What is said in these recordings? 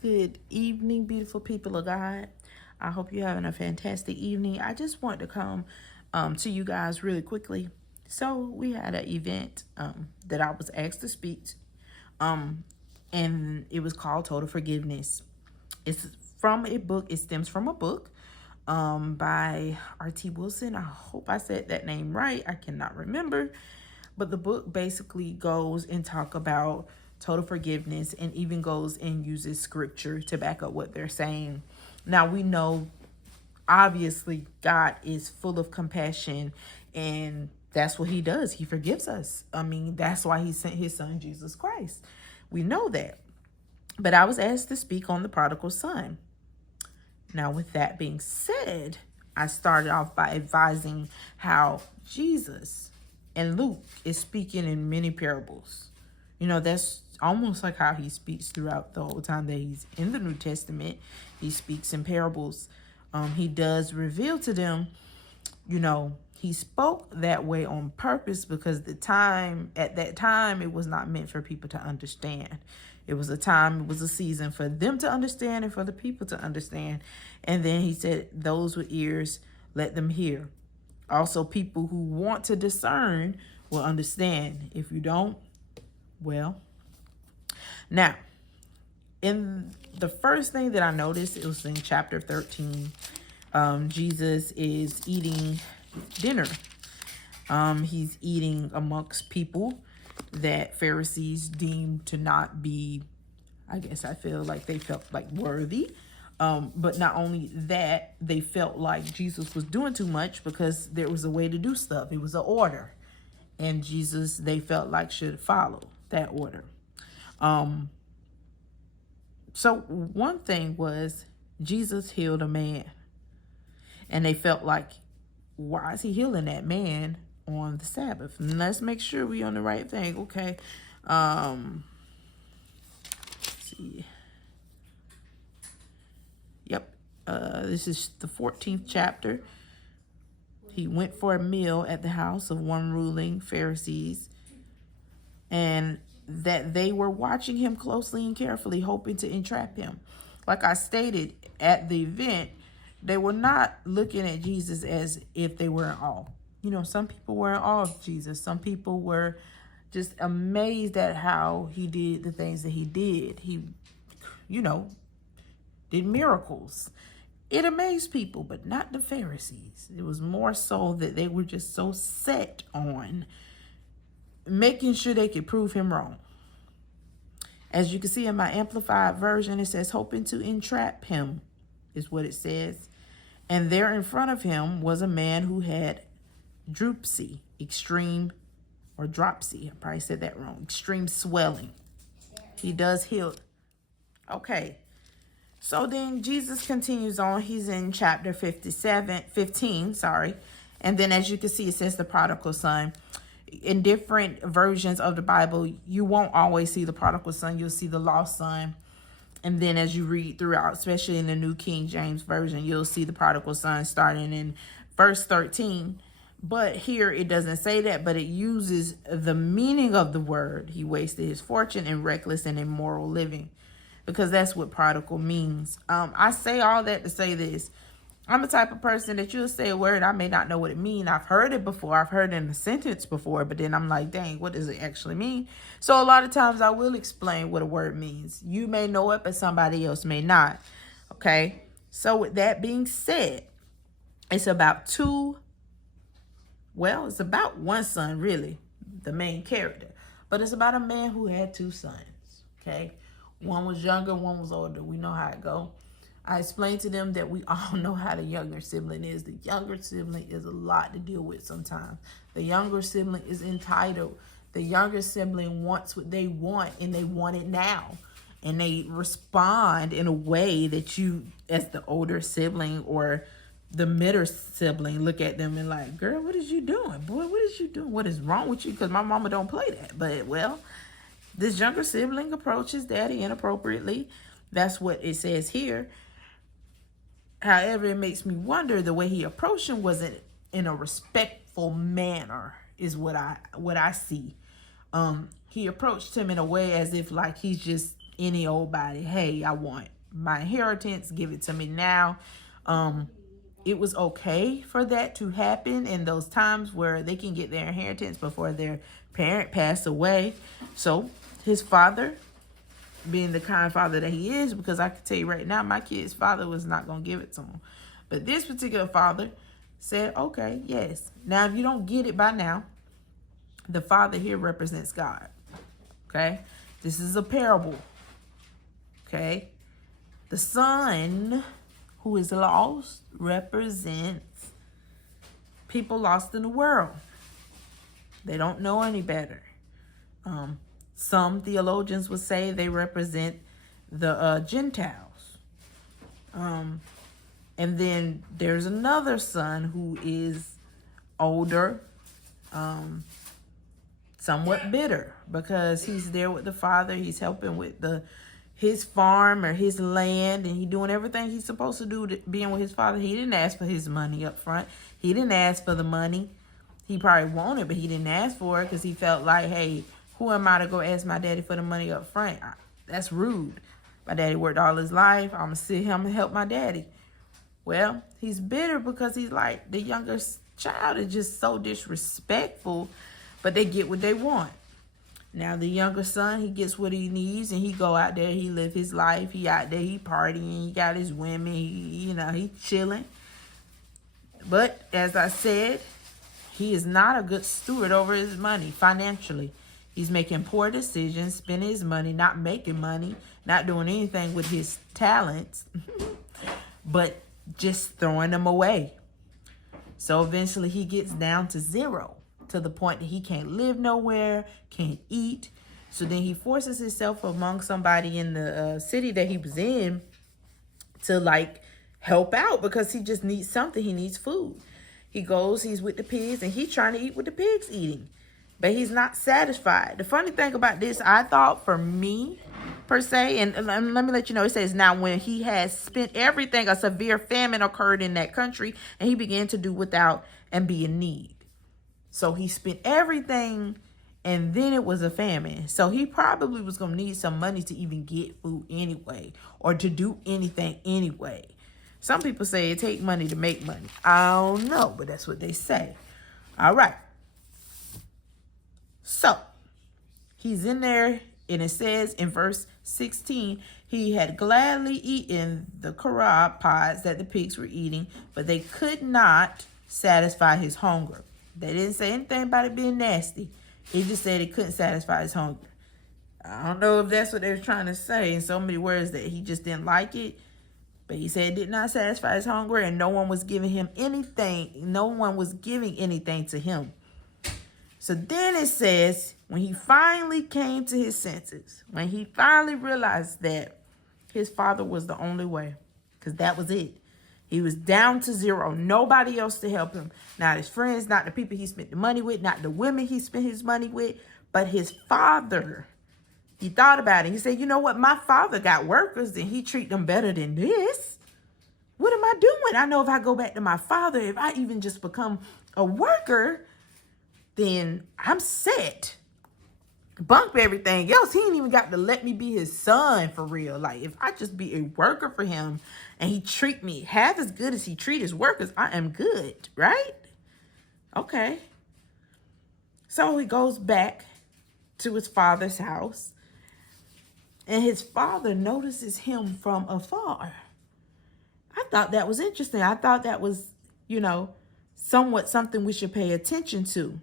Good evening, beautiful people of God. I hope you're having a fantastic evening. I just want to come to you guys really quickly. So we had an event that I was asked to speak, and it was called Total Forgiveness. It's from a book. It stems from a book by R.T. Wilson. I hope I said that name right. I cannot remember. But the book basically goes and talk about total forgiveness and even goes and uses scripture to back up what they're saying. Now we know obviously God is full of compassion, and that's what he does. He forgives us. I mean, that's why he sent his son Jesus Christ. We know that. But I was asked to speak on the prodigal son. Now, with that being said, I started off by advising how Jesus and Luke is speaking in many parables. You know, that's almost like how he speaks throughout the whole time that he's in the New Testament. He speaks in parables. He does reveal to them, he spoke that way on purpose because at that time, it was not meant for people to understand. It was a season for them to understand and for the people to understand. And then he said, those with ears, let them hear. Also, people who want to discern will understand. If you don't, well. Now, in the first thing that I noticed, it was in chapter 13. Jesus is eating dinner. He's eating amongst people that Pharisees deemed to not be, I guess I feel like they felt like worthy. But not only that, they felt like Jesus was doing too much because there was a way to do stuff. It was an order. And Jesus, they felt like, should follow that order. So one thing was Jesus healed a man. And they felt like, why is he healing that man on the Sabbath? And let's make sure we on the right thing. Okay. Let's see. Yep. This is the 14th chapter. He went for a meal at the house of one ruling Pharisees, and that they were watching him closely and carefully, hoping to entrap him. Like I stated at the event, they were not looking at Jesus as if they were in awe. Some people were in awe of Jesus. Some people were just amazed at how he did the things that he did. He, did miracles. It amazed people, but not the Pharisees. It was more so that they were just so set on making sure they could prove him wrong. As you can see in my amplified version, it says, hoping to entrap him, is what it says. And there in front of him was a man who had dropsy, I probably said that wrong, extreme swelling. He does heal. Okay. So then Jesus continues on. He's in chapter 15. And then as you can see, it says the prodigal son. In different versions of the Bible, you won't always see the prodigal son. You'll see the lost son. And then as you read throughout, especially in the New King James Version, you'll see the prodigal son starting in verse 13. But here it doesn't say that, but it uses the meaning of the word. He wasted his fortune in reckless and immoral living, because that's what prodigal means. I say all that to say this. I'm the type of person that you'll say a word, I may not know what it means. I've heard it before. I've heard it in a sentence before, but then I'm like, dang, what does it actually mean? So a lot of times I will explain what a word means. You may know it, but somebody else may not. Okay? So with that being said, it's about it's about one son, really, the main character. But it's about a man who had two sons. Okay? One was younger, one was older. We know how it go. I explained to them that we all know how the younger sibling is. The younger sibling is a lot to deal with sometimes. The younger sibling is entitled. The younger sibling wants what they want, and they want it now. And they respond in a way that you, as the older sibling or the middle sibling, look at them and like, girl, what is you doing? Boy, what is you doing? What is wrong with you? Because my mama don't play that. But, well, this younger sibling approaches daddy inappropriately. That's what it says here. However, it makes me wonder, the way he approached him wasn't in a respectful manner, is what I see. He approached him in a way as if like he's just any old body. Hey, I want my inheritance. Give it to me now. It was okay for that to happen in those times where they can get their inheritance before their parent passed away. So his father, being the kind father that he is, because I can tell you right now, my kid's father was not going to give it to him. But this particular father said, okay, yes. Now, if you don't get it by now, the father here represents God. Okay? This is a parable. Okay? The son who is lost represents people lost in the world. They don't know any better. Some theologians would say they represent the Gentiles. And then there's another son who is older, somewhat bitter, because he's there with the father. He's helping with his farm or his land, and he's doing everything he's supposed to do to being with his father. He didn't ask for his money up front. He didn't ask for the money. He probably wanted, but he didn't ask for it because he felt like, hey, who am I to go ask my daddy for the money up front? That's rude. My daddy worked all his life. I'm going to sit here and help my daddy. Well, he's bitter because he's like, the younger child is just so disrespectful, but they get what they want. Now, the younger son, he gets what he needs, and he go out there, he live his life. He out there, he partying, he got his women, he chilling. But, as I said, he is not a good steward over his money financially. He's making poor decisions, spending his money, not making money, not doing anything with his talents, but just throwing them away. So eventually he gets down to zero, to the point that he can't live nowhere, can't eat. So then he forces himself among somebody in the city that he was in to like help out, because he just needs something. He needs food. He goes, he's with the pigs, and he's trying to eat what the pigs eating, but he's not satisfied. The funny thing about this, I thought, for me per se, and let me let you know, it says, now when he has spent everything, a severe famine occurred in that country, and he began to do without and be in need. So he spent everything, and then it was a famine. So he probably was going to need some money to even get food anyway, or to do anything anyway. Some people say it takes money to make money. I don't know, but that's what they say. All right. So he's in there, and it says in verse 16, he had gladly eaten the carob pods that the pigs were eating, but they could not satisfy his hunger. They didn't say anything about it being nasty. It just said it couldn't satisfy his hunger. I don't know if that's what they were trying to say in so many words, that he just didn't like it. But he said it did not satisfy his hunger, and no one was giving him anything. No one was giving anything to him. So then it says, when he finally came to his senses, when he finally realized that his father was the only way, because that was it. He was down to zero. Nobody else to help him. Not his friends, not the people he spent the money with, not the women he spent his money with, but his father. He thought about it. He said, you know what? My father got workers, and he treat them better than this. What am I doing? I know if I go back to my father, if I even just become a worker, then I'm set. Bump everything else. He ain't even got to let me be his son for real. Like, if I just be a worker for him and he treat me half as good as he treat his workers, I am good, right? Okay. So he goes back to his father's house, and his father notices him from afar. I thought that was interesting. I thought that was, somewhat something we should pay attention to.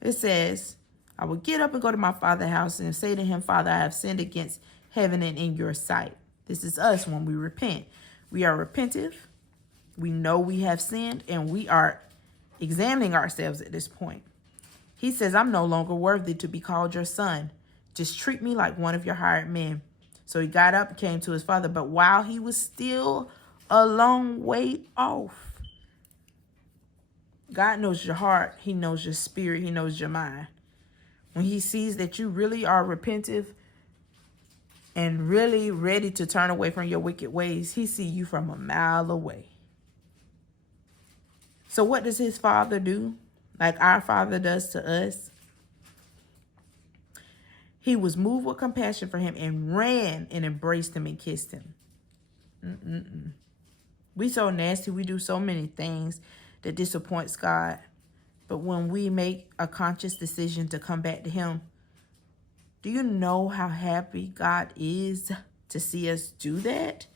It says, I will get up and go to my father's house and say to him, Father, I have sinned against heaven and in your sight. This is us when we repent. We are repentive. We know we have sinned, and we are examining ourselves at this point. He says, I'm no longer worthy to be called your son. Just treat me like one of your hired men. So he got up and came to his father, but while he was still a long way off, God knows your heart. He knows your spirit. He knows your mind. When he sees that you really are repentive and really ready to turn away from your wicked ways, he sees you from a mile away. So what does his father do? Like our father does to us? He was moved with compassion for him and ran and embraced him and kissed him. We so nasty. We do so many things that disappoints God. But when we make a conscious decision to come back to him, do you know how happy God is to see us do that?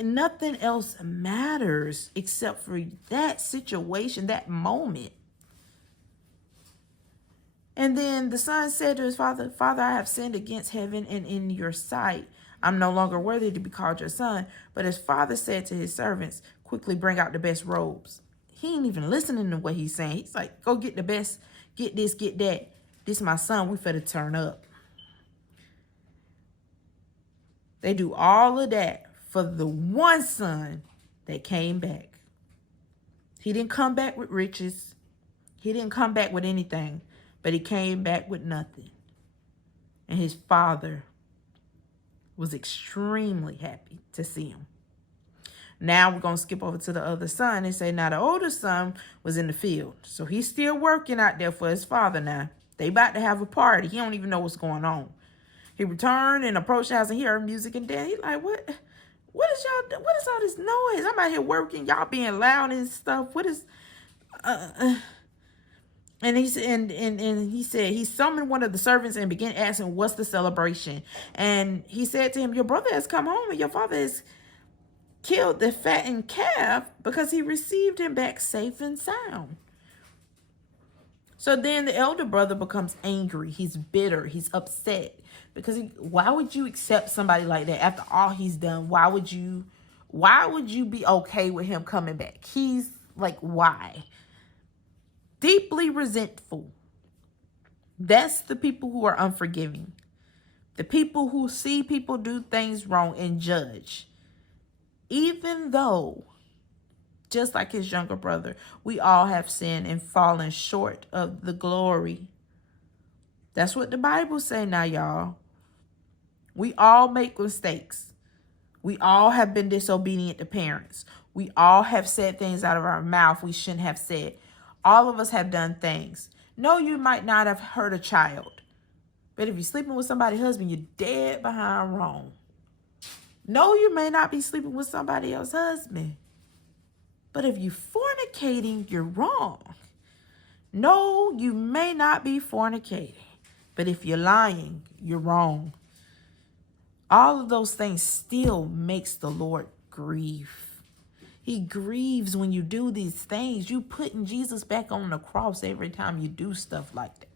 Nothing else matters except for that situation, that moment. And then the son said to his father, Father, I have sinned against heaven and in your sight. I'm no longer worthy to be called your son. But his father said to his servants, quickly bring out the best robes. He ain't even listening to what he's saying. He's like, go get the best, get this, get that. This my son, we finna turn up. They do all of that for the one son that came back. He didn't come back with riches. He didn't come back with anything. But he came back with nothing. And his father was extremely happy to see him. Now we're going to skip over to the other son and say, now the older son was in the field. So he's still working out there for his father now. They about to have a party. He don't even know what's going on. He returned and approached the house and he heard music and dance. He's like, what is all this noise? I'm out here working. Y'all being loud and stuff. What is... And he said, he summoned one of the servants and began asking, what's the celebration? And he said to him, your brother has come home and your father has killed the fattened calf because he received him back safe and sound. So then the elder brother becomes angry. He's bitter. He's upset because why would you accept somebody like that after all he's done? Why would you be okay with him coming back? He's like, why? Deeply resentful. That's the people who are unforgiving. The people who see people do things wrong and judge. Even though, just like his younger brother, we all have sinned and fallen short of the glory. That's what the Bible say now, y'all. We all make mistakes. We all have been disobedient to parents. We all have said things out of our mouth we shouldn't have said. All of us have done things. No, you might not have hurt a child. But if you're sleeping with somebody's husband, you're dead behind wrong. No, you may not be sleeping with somebody else's husband. But if you're fornicating, you're wrong. No, you may not be fornicating. But if you're lying, you're wrong. All of those things still makes the Lord grieve. He grieves when you do these things. You putting Jesus back on the cross every time you do stuff like that.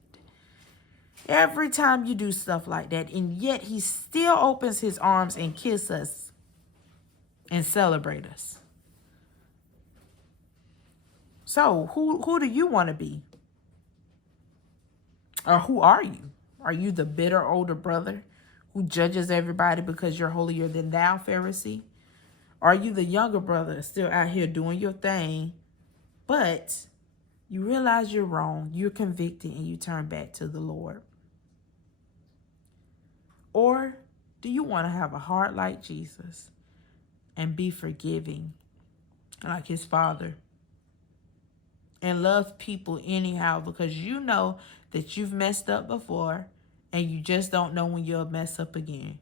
Every time you do stuff like that. And yet he still opens his arms and kisses us and celebrate us. So who do you want to be? Or who are you? Are you the bitter older brother who judges everybody because you're holier than thou, Pharisee? Are you the younger brother still out here doing your thing, but you realize you're wrong, you're convicted, and you turn back to the Lord? Or do you want to have a heart like Jesus and be forgiving like his Father and love people anyhow because you know that you've messed up before and you just don't know when you'll mess up again?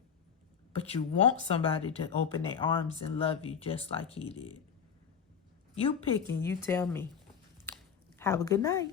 But you want somebody to open their arms and love you just like he did. You pick and you tell me. Have a good night.